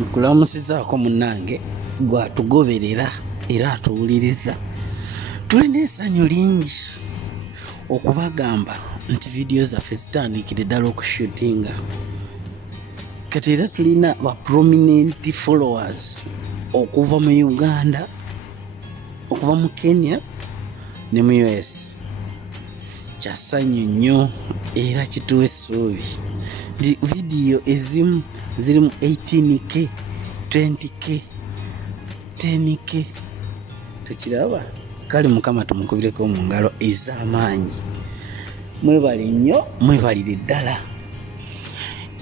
nkulamusizaako munnange gwatugoberera era atuwuliriza. Tulina essanyu lingi okubagamba nti vidiyo zaffe zitandikire ddala okushutinga. Kati era tulina ba prominent followers okuva mu Uganda, okuva mu Kenya ne mu US. Kya ssanyu nnyo era kituwa essuubi. Vidiyo ezimu ziri mu 18K, 20K, 10K. Tekiraba? Kale Mukama tumukubireko mu ngalo ez'amaanyi. Mwebale nnyo, mwebalire ddala.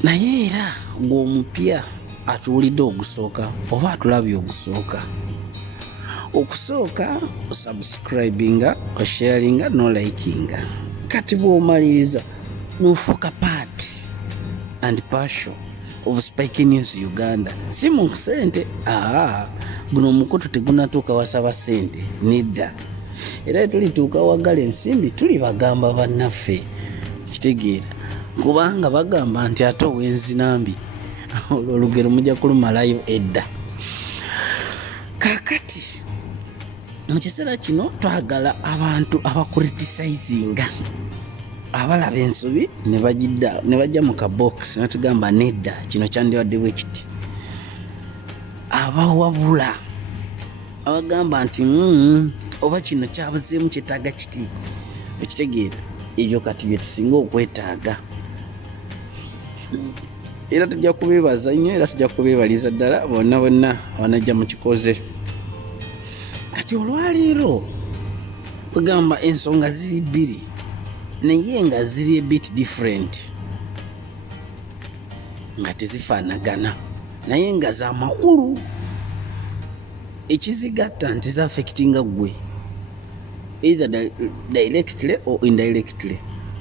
Naye era ng'omupya atuwulidde ogusooka oba atulabye ogusooka. Okusooka osubscribinga, osharinga n'olikinga. Kati bw'omaliriza n'ofuuka part and partial of Spike News Uganda. Si mu ssente, guno omukutu tegunatuuka wasaba ssente, nedda. Era tulituuka wagala ensimbi tuli bagamba bannaffe. Kitegeera. Kubanga bagamba nti ate ow'enzinambi olugero mujja kulumalayo edda. Kaakati mu kiseera kino twagala abantu abakuritisayizinga, abalaba ensobi ne bajja mu kabokisi natugamba nedda kino kyandibadde bwe kiti. Abawabula abagamba nti oba kino kyabuzeemu kyetaaga kiti. Ekitegeera ebyo kati bye tusinga okwetaaga. Era tujja kubeebaza nnyo era tujja kubeebaliza ddala bonna bonna abanajja mu kikoze. Kati olwaleero bagamba ensonga ziri bbiri naye nga ziri a bit different, nga tezifaanagana naye nga za makulu. Ekizigatta nti za affectinga ggwe either directly or indirectly,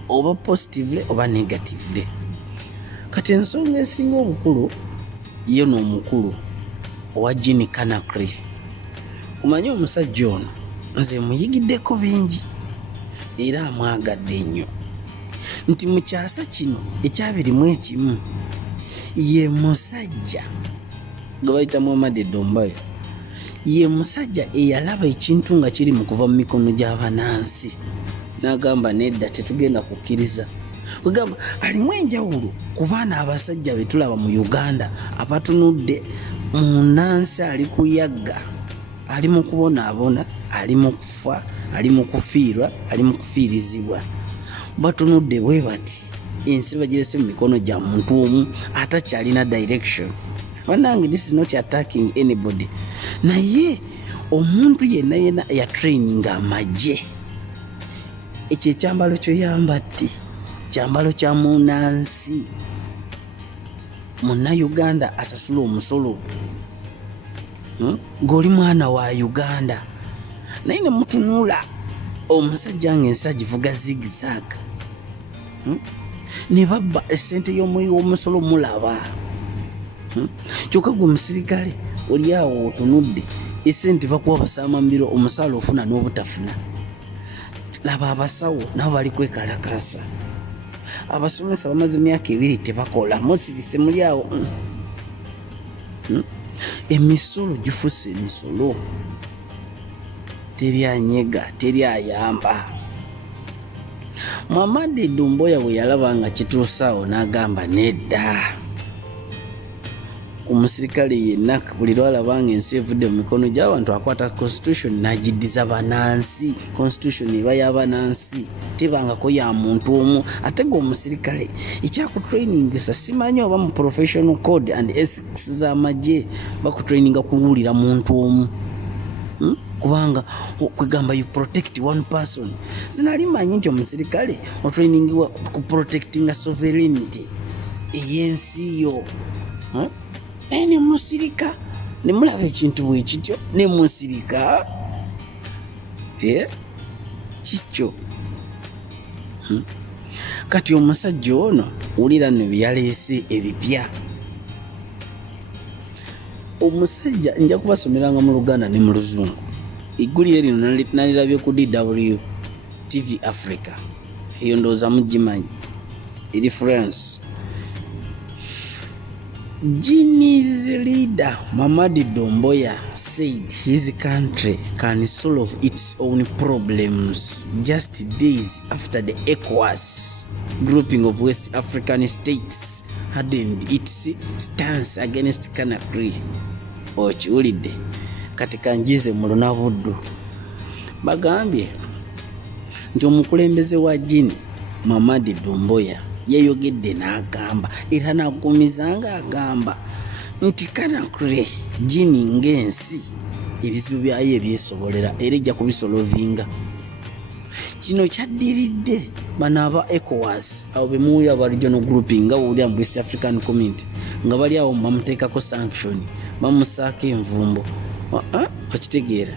oba positively oba negatively. Kati ensonga esinga obukulu ye n'omukulu owa Guinea Conakry. Omanyi omusajja ono nze muyigiddeko bingi era amwagadde nnyo nti mu kyasa kino ekyabirimu ekimu ye musajja gwe bayita Mamady Doumbouya, ye musajja eyalaba ekintu nga kiri mu kuva mu mikono gy'abanansi n'agamba nedda tetugenda kukkiriza. Wegamba alimu enjawulo ku baana abasajja be tulaba mu Uganda abatunudde munansi ali kuyagga, ali mu kubonaabona, ali mu kufa, ali mu kufiirwa, ali mu kufiirizibwa. Batunudde bwe bati ensi bagirese mu mikono gya muntu omu atakyalina direction. Bannange, this is not attacking anybody. Naye omuntu yenna ya training amaje. Ekyo ekyambalo kyo yambadde kyambalo kya munansi. Munna-Uganda asasula omusolo. Ng'oli mwana wa Uganda. Naye ne mutunula omusajja ng'ensi agivuga zigzag. Ne babba essente y'omuyi w'omusolo mulaba. Kyokka gwe musirikale oli awo otunudde essente bakuwa basaamambiro omusaala ofuna n'obutafuna. Laba abasawo nabo bali kwekalakasa. Abasomesa bamaze emyaka 2 tebakola, musirise muli awo. Emisolo gifuuse emisolo. Teri anyega, teri ayamba. Mamady Doumbouya bwe yalaba nga kituusaawo n'agamba nedda. Omusirikale yenna buli lwalaba nga ensi evudde mu mikono gy'abantu akwata constitution n'agiddiza banansi. Constitution eba y'abanansi tebangako ya muntu omu. Ate gwe omusirikale ekyakutrainingisa simanyi oba mu professional code and ethics z'amagye bakutraininga kuwulira muntu omu. Kubanga kwegamba you protect one person. Sinali manyi nti omusirikale otrainingibwa ku protectinga sovereignty ey'ensi yo. Naye ne musirika ne mulaba ekintu bwe kityo ne musirika kikyo. Kati omusajja ono wulira nno byaleese ebipya. Omusajja nja kubasomeranga mu Luganda ne mu Luzungu. Iggulire lino nalirabye ku DW TV Africa. Eyo ndowooza mugimanyi eri France. Guinea's leader Mamady Doumbouya said his country can solve its own problems just days after the ECOWAS grouping of West African states hardened its stance against Conakry. Okiwulidde kati kanjize mu lunavuddu bagambye nti omukulembeze wa Guinea Mamady Doumbouya yayogedde n'agamba era n'agumizanga agamba nti Conakry Guinea ng'ensi ebizibu byayo ebyesobolera era ejja kubisolovinga. Kino kyaddiridde bano aba ECOWAS abo be muwulira aba regional grouping nga wulira mu West African Community nga bali awo bamuteekako sanction bamusaako envumbo. Okitegeera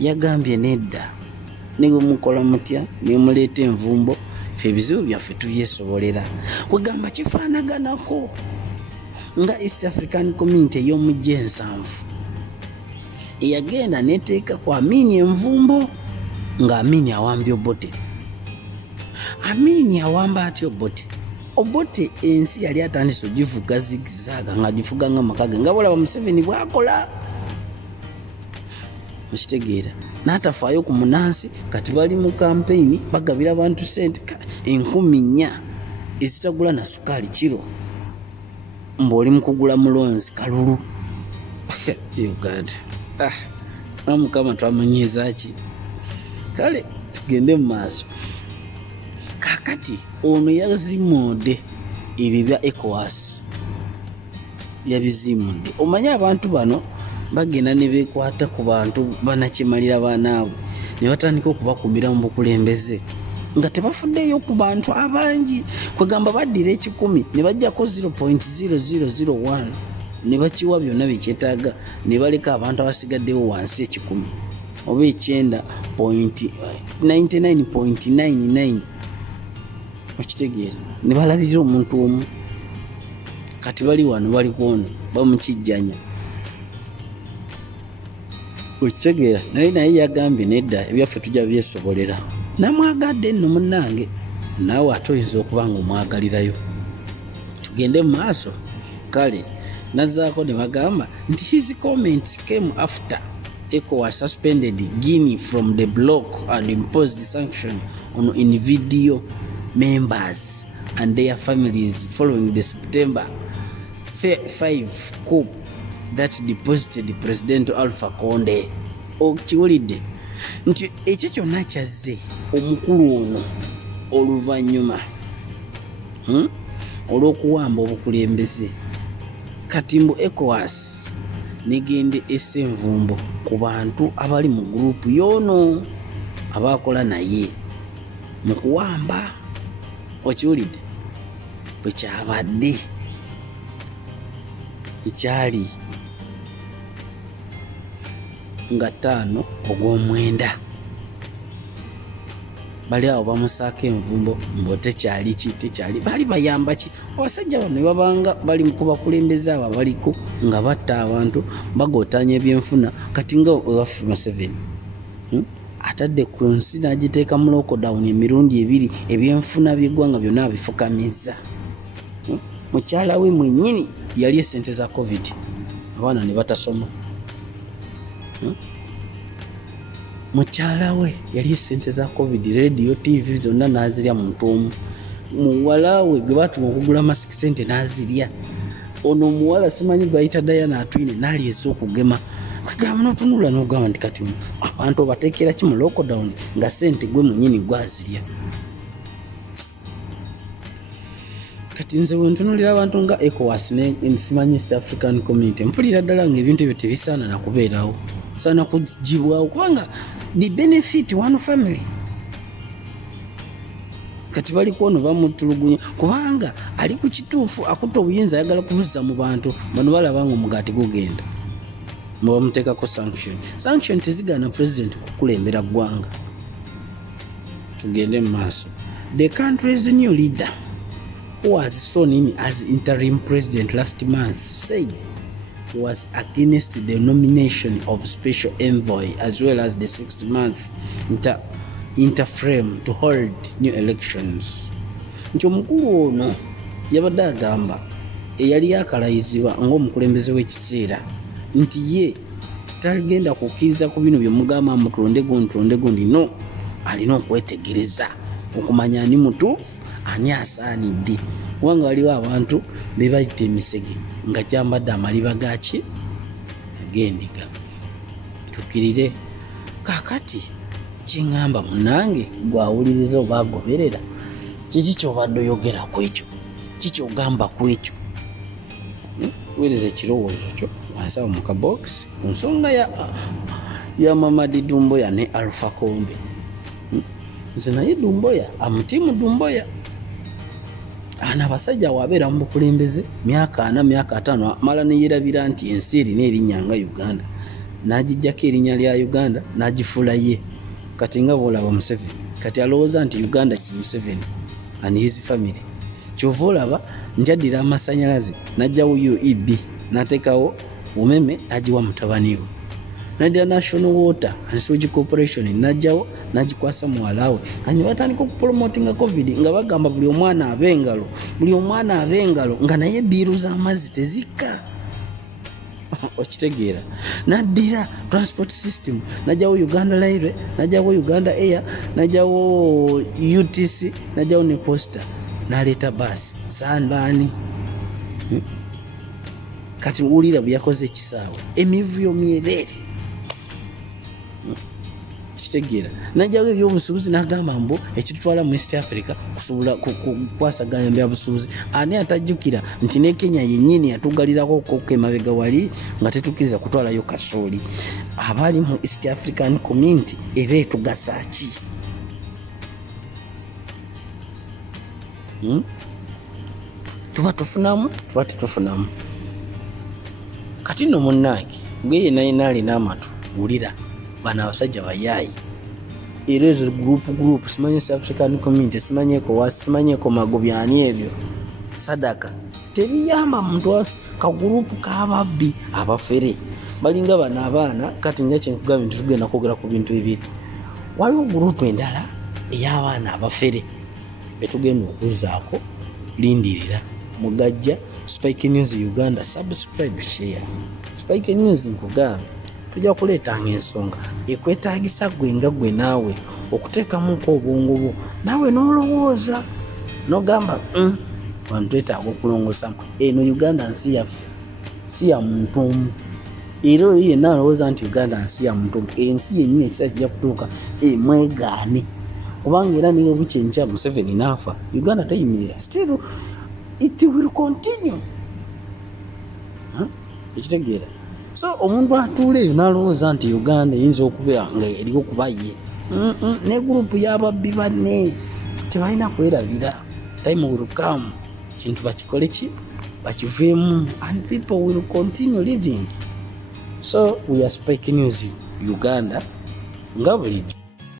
yagambye nedda ne mukola mutya ne muleeta envumbo ffe ebizibu byaffe tubyesobolera. Kwegamba kifaanaganako nga East African Community ey'omujja ensanvu eyagenda neteeka ku Amini envumbo nga Amini awambye Obote. Amini awamba atya Obote? Obote ensi yali atandise ogivuga zigizaaga nga agifuga nga makage nga bolaba Museveni bwakola. Okitegeera n'atafaayo ku munansi kati bali mu campaign bagabira abantu sente 4,000 ezitagula na sukaali kiro mb'oli mu kugula mulonzi kalulu. God. Mukama twamunyiiza ki? Kale tugende mu maaso. Kakati ono yazimudde ebyo bya ECOWAS yabizimudde. Omanyi abantu bano bagenda ne beekwata ku bantu banakyemalira banaabwe ne batandika okubakumira mu bukulembeze nga tebafuddeyo ku bantu abangi. Kwegamba baddira 10 ne bajjako 0.0001 ne bakiwa byonna bekyetaaga ne baleka abantu abasigaddewo wansi 10 oba 99.99. Okitegeera ne balabirira omuntu omu kati bali wano bali kwono bamukijjanya. Okitegeera naye yagambye nedda ebyaffe tujja byesobolera. Namwagadde nno munnange naawe ate oyinza okuba nga omwagalirayo. Tugende mu maaso. Kale nazzaako ne bagamba nti his comments came after ECOWAS suspended Guinea from the bloc and imposed sanction on individual members and their families following the September 5 coup that deposited President Alpha Konde. Okiwulidde nti ekyo kyonna kyazze omukulu ono oluvannyuma olw'okuwamba obukulembeze kati mbu ECOWAS negende essa envumbo ku bantu abali mu gurupu y'ono abakola naye mu kuwamba. Okiwulidde bwe kyabadde ekyali nga 5 ogw'omwenda bali awo bamusaako envumbo mbo tekyali ki tekyali bali bayamba ki? Abasajja bano babanga bali mu kubakulembeza abo abaliko nga batta abantu bagootanya ebyenfuna kati nga ewaffe Museveni atadde ku nsi n'agiteeka mu lockdown emirundi 2 ebyenfuna by'eggwanga byonna abifukamiza. Mukyala we mwennyini yali esente za COVID abaana ne batasoma. Mukyala we yali esente za COVID radio TV zonna n'azirya muntu omu. Muwala we gwe batuma okugula masiki sente n'azirya. Ono muwala simanyi gwayita Diana Atwine n'alyeza okugema. Kwegamba n'otunula n'ogamba nti kati abantu obateekera ki mu lockdown nga sente gwe mwennyini gwazirya. Kati nze wentunulira abantu nga ECOWAS ne simanyi East African Community mpulira ddala nga ebintu ebyo tebisaana na kubeerawo, saana kugibwawo kubanga the benefit one family. Kati bali kwono bamutulugunya kubanga ali ku kituufu akuta obuyinza ayagala kubuzza mu bantu bano balabanga omugaati gugenda mubamuteekako sanction tezigaana president kukulembera ggwanga. Tugende mu maaso. The country's new leader who was sworn in as interim president last month said he was against the nomination of special envoy as well as the 6 months interframe to hold new elections. Nti omukulu ono yabadde agamba eyali yakalayizibwa ng'omukulembeze w'ekiseera nti ye tagenda kukkiriza ku bino bye mugamba mutulonde gundi no, alina okwetegereza okumanya ani mutuufu ani asaanidde. Kubanga waliwo abantu be bayita emisege nga gyambadde amaliba gaki ag'endiga. Tukkirire kaakati kiŋŋamba munange gwawuliriza oba agoberera, kiki kyobadde oyogera ku ekyo, kiki ogamba ku ekyo? Weereza ekirowoozo kyo wansawo mu kabokisi ku nsonga ya Mamady Doumbouya ne Alpha Konde. Nze naye Doumbouya amutiimu Doumbouya. Ana abasajja wabeera mu bukulembeze myaka 4 myaka 5 mala neyeerabira nti ensi erina erinnya nga Uganda, n'agijjako erinnya lya Uganda n'agifuula ye. Kati nga bw'olaba Museveni kati alowooza nti Uganda ki Museveni and his family. Kyova olaba nti addira amasannyalaze n'ajjawo UEB n'ateekawo umeme n'agiwa mutabani we, n'addira National Water and Sewage Corporation n'ajjawo n'agikwasa muwala we. Kati batandika okupromotinga COVID nga bagamba buli omwana abe engalo nga naye biiru z'amazzi tezikka. Okitegeera. N'addira transport system n'ajjawo Uganda Railway, n'ajjawo Uganda Air, n'ajjawo UTC, n'ajjawo ne Posta, n'aleeta baasi sanbaani. Kati wulira bwe yakoze ekisaawe emivuyo myereere. Kitegeera. N'ajjawo ebyobusuubuzi n'agamba mbu ekitutwala mu East Africa kusobola kukwasaganya byabusuubuzi. Ani atajjukira nti ne Kenya yennyini yatugalirako okokka emabega wali nga tetukkiriza kutwalayo kasooli. Abali mu East African Community eba etugasa ki? Tuba tufunamu tuba tetufunamu. Kati nno munnange gwe yenna yenna alina amatu wulira bano abasajja bayaayi era ezo group simanyi South African Community, simanyi ECOWAS, simanyi ECOMAGo, byani ebyo sadaka tebiyamba muntu ka group k'ababbi abafere balinga bano abaana. Kati nja kyenkugambye nti tugenda kwogera ku bintu ebiri. Waliwo group endala ey'abaana abafere betugenda okuzzaako. Lindirira mugajja Spike News Uganda, subscribe, share. Spike News nkugambye tujja kuleetanga ensonga ekwetaagisa gwe nga gwe naawe okuteekamuko obwongo bwo naawe n'olowooza n'ogamba wano twetaaga okulongosamu eno Uganda nsi yaffe, si ya muntu omu. Era oyo yenna alowooza nti Uganda nsi ya muntu omu, ensi yennyini ekiseera kijja kutuuka emwegaane. Kubanga era niyo bukyenkya Museveni naafa, Uganda teyimirira, still it will continue. Ekitegeera. So omuntu atuula eyo n'alowooza nti Uganda eyinza okubeera nga eriko kuba ye. Ne gurupu y'ababbi banne tebalina kwerabira. Time will come kintu bakikole ki bakiveemu and people will continue living. So we are Spike News Uganda nga bulijjo.